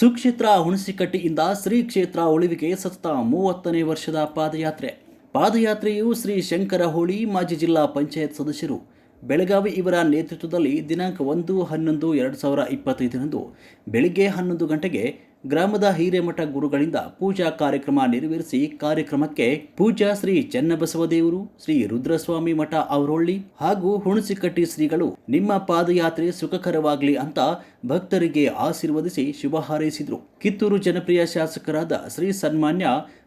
ಸುಕ್ಷೇತ್ರ ಹುಣಸಿಕಟ್ಟಿಯಿಂದ ಶ್ರೀ ಕ್ಷೇತ್ರ ಉಳಿವಿಗೆ ಸತತ ಮೂವತ್ತನೇ ವರ್ಷದ ಪಾದಯಾತ್ರೆ. ಪಾದಯಾತ್ರೆಯು ಶ್ರೀ ಶಂಕರ ಹೋಳಿ ಮಾಜಿ ಜಿಲ್ಲಾ ಪಂಚಾಯತ್ ಸದಸ್ಯರು ಬೆಳಗಾವಿ ಇವರ ನೇತೃತ್ವದಲ್ಲಿ ದಿನಾಂಕ ಒಂದು ಹನ್ನೊಂದು ಎರಡು ಸಾವಿರ ಇಪ್ಪತ್ತೈದರಂದು ಬೆಳಿಗ್ಗೆ ಹನ್ನೊಂದು ಗಂಟೆಗೆ ಗ್ರಾಮದ ಹಿರೇಮಠ ಗುರುಗಳಿಂದ ಪೂಜಾ ಕಾರ್ಯಕ್ರಮ ನೆರವೇರಿಸಿ ಕಾರ್ಯಕ್ರಮಕ್ಕೆ ಪೂಜಾ ಶ್ರೀ ಚನ್ನಬಸವದೇವರು ಶ್ರೀ ರುದ್ರಸ್ವಾಮಿ ಮಠ ಅವರೊಳ್ಳಿ ಹಾಗೂ ಹುಣಸಿಕಟ್ಟಿ ಶ್ರೀಗಳು ನಿಮ್ಮ ಪಾದಯಾತ್ರೆ ಸುಖಕರವಾಗಲಿ ಅಂತ ಭಕ್ತರಿಗೆ ಆಶೀರ್ವದಿಸಿ ಶುಭ ಹಾರೈಸಿದರು. ಕಿತ್ತೂರು ಜನಪ್ರಿಯ ಶಾಸಕರಾದ ಶ್ರೀ ಸನ್ಮಾನ್ಯ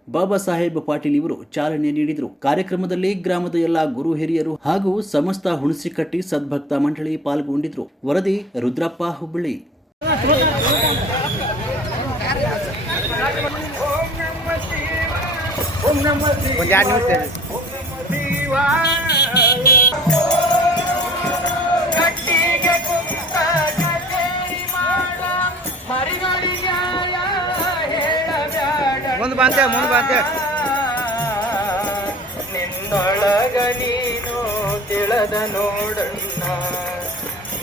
ಬಾಬಾ ಸಾಹೇಬ್ ಪಾಟೀಲ್ ಇವರು ಚಾಲನೆ ನೀಡಿದರು. ಕಾರ್ಯಕ್ರಮದಲ್ಲಿ ಗ್ರಾಮದ ಎಲ್ಲ ಗುರು ಹಿರಿಯರು ಹಾಗೂ ಸಮಸ್ತ ಹುಣಸಿಕಟ್ಟಿ ಸದ್ಭಕ್ತ ಮಂಡಳಿ ಪಾಲ್ಗೊಂಡಿದ್ರು. ವರದಿ ರುದ್ರಪ್ಪ ಹುಬ್ಬಳ್ಳಿ. ಒಂದು ಎರಡು ನಿಮಿಷ ಮುಂದೆ ಬಾಂತೆ ಮುಂದೆ ಬಾಂತೆ ನಿನ್ನೊಳಗ ನೀನು ತಿಳದ ನೋಡಣ್ಣ.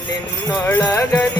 ನಿನ್ನೊಳಗ ನೀನು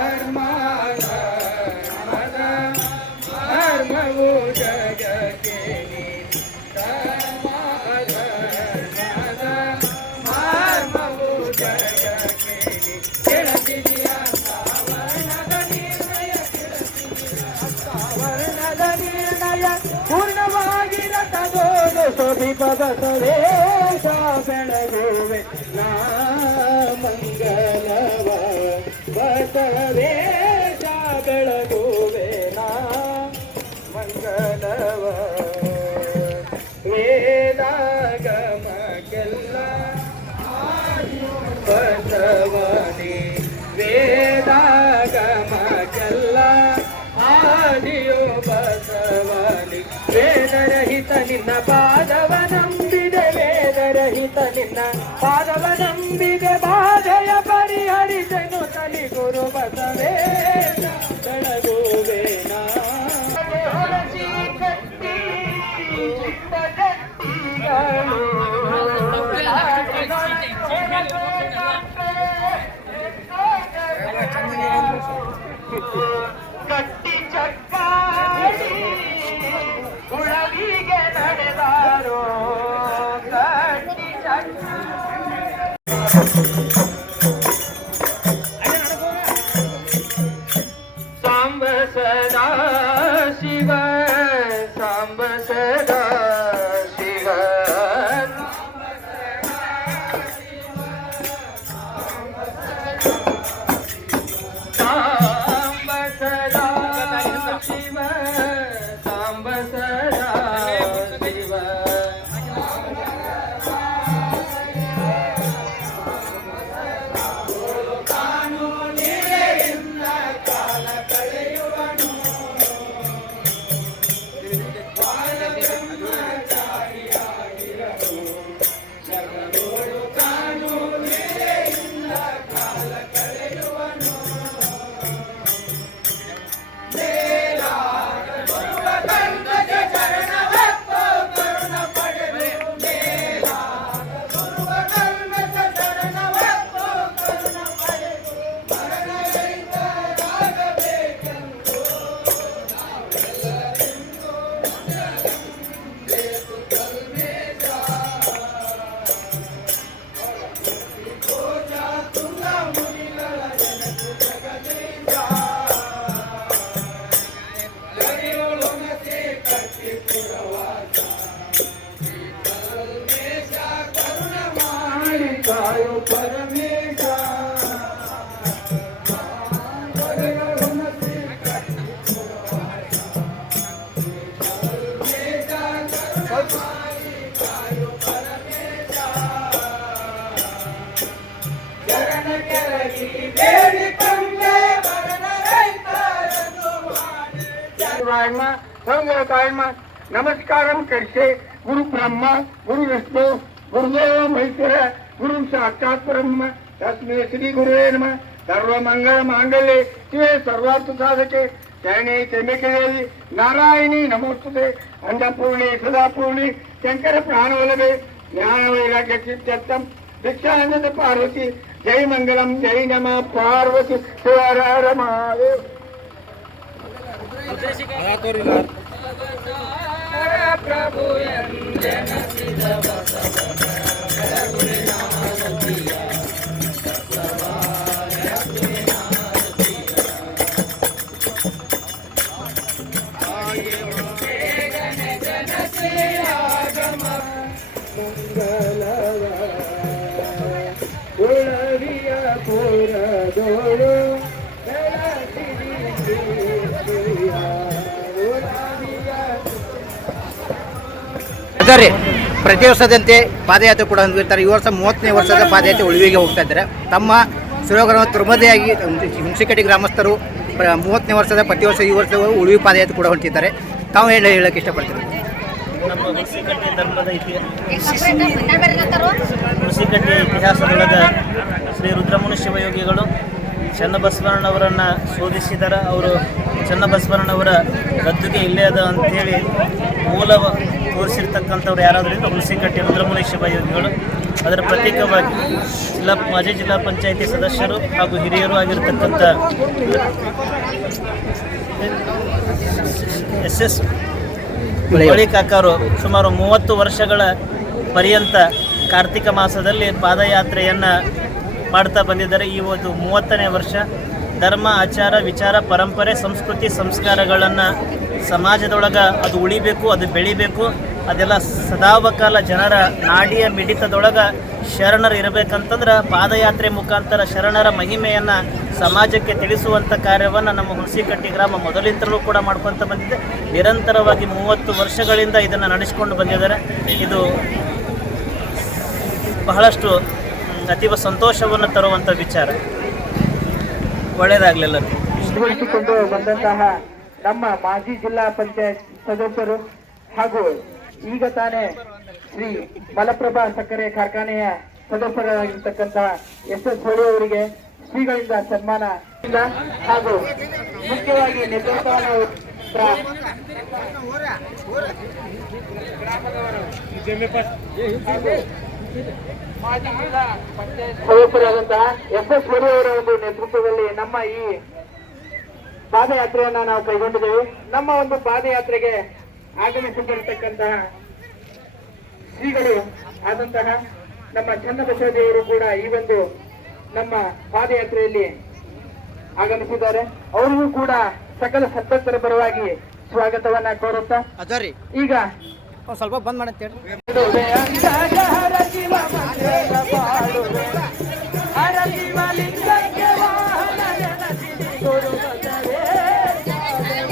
ಶೋಭಿಪದ ಸವೇಶ ಬೆಳಗುವೆ. ನಾ ಮಂಗಲವ ಬಸವೇಶ ಬೆಳಗುವೆ. ನಾ ಮಂಗಲವ ವೇದಾಗಮಕ್ಕೆಲ್ಲ ಬಸವನಿ ವೇದಾಗಮಕ್ಕೆಲ್ಲ ಆದಿಯೋ ಬಸವನಿ ವೇದರಹಿತ ನಿನ್ನ ಪಾದವ ಕಟ್ಟಿ ಚಕ್ಕಾಡಿ ಉಳವಿಗೆ ನಡೆದಾರೋ ಕಟ್ಟಿ ಚಕ್ಕ நமஸ்காரம் கரிசே. குரு பிரம்மா குரு விஷ்ணு குருதேவ மைத்திர குரு சாட்சாத் பிரம்ம தஸ்மே ஸ்ரீ குருவே நம. சர்வ மங்கள மாங்கல்யே. சர்வார்த்த சாதகே. తేనే తెమ్మెక్కిదేవి నారాయణి నమోస్తుతే అంధపూర్ణి సదాపూర్ణి శంకర ప్రాణవలవే జ్ఞానవైరాగ్య చిత్తం భిక్షానంద పార్వతి జై మంగళం జై నమ పార్వతి శివరారమాదేవ్ ప్రభు ಅದರಿ ಪ್ರತಿ ವರ್ಷದಂತೆ ಪಾದಯಾತ್ರೆ ಕೂಡ ಹೊಂದಿರ್ತಾರೆ. ಈ ವರ್ಷ ಮೂವತ್ತನೇ ವರ್ಷದ ಪಾದಯಾತ್ರೆ ಉಳಿವಿಗೆ ಹೋಗ್ತಾ ಇದ್ದಾರೆ. ತಮ್ಮ ಸುಯೋಗರ ತುರ್ಮದೆಯಾಗಿ ಹುಣಸಿಕಟ್ಟಿ ಗ್ರಾಮಸ್ಥರು ಪ್ರ- ಮೂವತ್ತನೇ ವರ್ಷದ ಪ್ರತಿ ವರ್ಷ ಈ ವರ್ಷ ಉಳಿವಿ ಪಾದಯಾತ್ರೆ ಕೂಡ ಹೊಂಟಿದ್ದಾರೆ ತಾವು ಹೇಳಿ ಹೇಳಕ್ಕೆ ಇಷ್ಟಪಡ್ತೀರಿ? ಹುಣಸಿಕಟ್ಟೆ ಇತಿಹಾಸದೊಳಗ ಶ್ರೀ ರುದ್ರಮುನಿ ಶಿವಯೋಗಿಗಳು ಚನ್ನಬಸವಣ್ಣವರನ್ನು ಶೋಧಿಸಿದರ ಅವರು ಚನ್ನಬಸವಣ್ಣವರ ಗದ್ದುಗೆ ಇಲ್ಲೇ ಅದ ಅಂಥೇಳಿ ಮೂಲ ತೋರಿಸಿರ್ತಕ್ಕಂಥವ್ರು ಯಾರಾದರೂ ಇದ್ದರೆ ಹುಣಸಿಕಟ್ಟೆ ರುದ್ರಮುನಿ ಶಿವಯೋಗಿಗಳು ಅದರ ಪ್ರತೀಕವಾಗಿ ಜಿಲ್ಲಾ, ಮಾಜಿ ಜಿಲ್ಲಾ ಪಂಚಾಯಿತಿ ಸದಸ್ಯರು ಹಾಗೂ ಹಿರಿಯರು ಆಗಿರ್ತಕ್ಕಂಥ ಎಸ್ ಎಸ್ ಬಳಿ ಕಾಕಾರು ಸುಮಾರು ಮೂವತ್ತು ವರ್ಷಗಳ ಪರ್ಯಂತ ಕಾರ್ತಿಕ ಮಾಸದಲ್ಲಿ ಪಾದಯಾತ್ರೆಯನ್ನು ಮಾಡ್ತಾ ಬಂದಿದ್ದಾರೆ. ಈ ಒಂದು ಮೂವತ್ತನೇ ವರ್ಷ ಧರ್ಮ, ಆಚಾರ, ವಿಚಾರ, ಪರಂಪರೆ, ಸಂಸ್ಕೃತಿ, ಸಂಸ್ಕಾರಗಳನ್ನು ಸಮಾಜದೊಳಗೆ ಅದು ಉಳಿಬೇಕು, ಅದು ಬೆಳಿಬೇಕು. ಅದೆಲ್ಲ ಸದಾವಕಾಲ ಜನರ ನಾಡಿಯ ಮಿಡಿತದೊಳಗೆ ಶರಣರು ಇರಬೇಕಂತಂದ್ರೆ ಪಾದಯಾತ್ರೆ ಮುಖಾಂತರ ಶರಣರ ಮಹಿಮೆಯನ್ನು ಸಮಾಜಕ್ಕೆ ತಿಳಿಸುವಂಥ ಕಾರ್ಯವನ್ನು ನಮ್ಮ ಹುಣಸಿಕಟ್ಟಿ ಗ್ರಾಮ ಮೊದಲಿಂದಲೂ ಕೂಡ ಮಾಡ್ಕೊತ ಬಂದಿದೆ. ನಿರಂತರವಾಗಿ ಮೂವತ್ತು ವರ್ಷಗಳಿಂದ ಇದನ್ನು ನಡೆಸಿಕೊಂಡು ಬಂದಿದ್ದಾರೆ. ಇದು ಬಹಳಷ್ಟು ಅತೀವ ಸಂತೋಷವನ್ನು ತರುವಂಥ ವಿಚಾರ. ಒಳ್ಳೆಯದಾಗಲಿಲ್ಲ ನಿರ್ವಹಿಸಿಕೊಂಡು ಬಂದಂತಹ ನಮ್ಮ ಮಾಜಿ ಜಿಲ್ಲಾ ಪಂಚಾಯತ್ ಸದಸ್ಯರು ಹಾಗೂ ಈಗ ತಾನೇ ಶ್ರೀ ಮಲಪ್ರಭಾ ಸಕ್ಕರೆ ಕಾರ್ಖಾನೆಯ ಸದಸ್ಯರಾಗಿರ್ತಕ್ಕಂತಹ ಎಸ್ ಎಸ್ ಹೊಳಿ ಅವರಿಗೆ ಶ್ರೀಗಳಿಂದ ಸನ್ಮಾನ ಹಾಗೂ ಮುಖ್ಯವಾಗಿ ನೇತೃತ್ವವನ್ನು ಮಾಜಿ ಜಿಲ್ಲಾ ಪಂಚಾಯತ್ ಸದಸ್ಯರಾದಂತಹ ಎಸ್ ಎಸ್ ಹೊಳಿ ಅವರ ಒಂದು ನೇತೃತ್ವದಲ್ಲಿ ನಮ್ಮ ಈ ಪಾದಯಾತ್ರೆಯನ್ನ ನಾವು ಕೈಗೊಂಡಿದ್ದೇವೆ. ನಮ್ಮ ಒಂದು ಪಾದಯಾತ್ರೆಗೆ ಆಗಮಿಸಿಕೊಂಡಿರ್ತಕ್ಕಂತಹ ಶ್ರೀಗಳು ಆದಂತಹ ನಮ್ಮ ಚನ್ನಬಸವದೇವರು ಕೂಡ ಈ ಒಂದು ನಮ್ಮ ಪಾದಯಾತ್ರೆಯಲ್ಲಿ ಆಗಮಿಸಿದ್ದಾರೆ. ಅವರಿಗೂ ಕೂಡ ಸಕಲ ಸದ್ಭಕ್ತರ ಪರವಾಗಿ ಸ್ವಾಗತವನ್ನ ಕೋರುತ್ತಾ. ಈಗ ಸ್ವಲ್ಪ ಬಂದ್ ಮಂಗಳ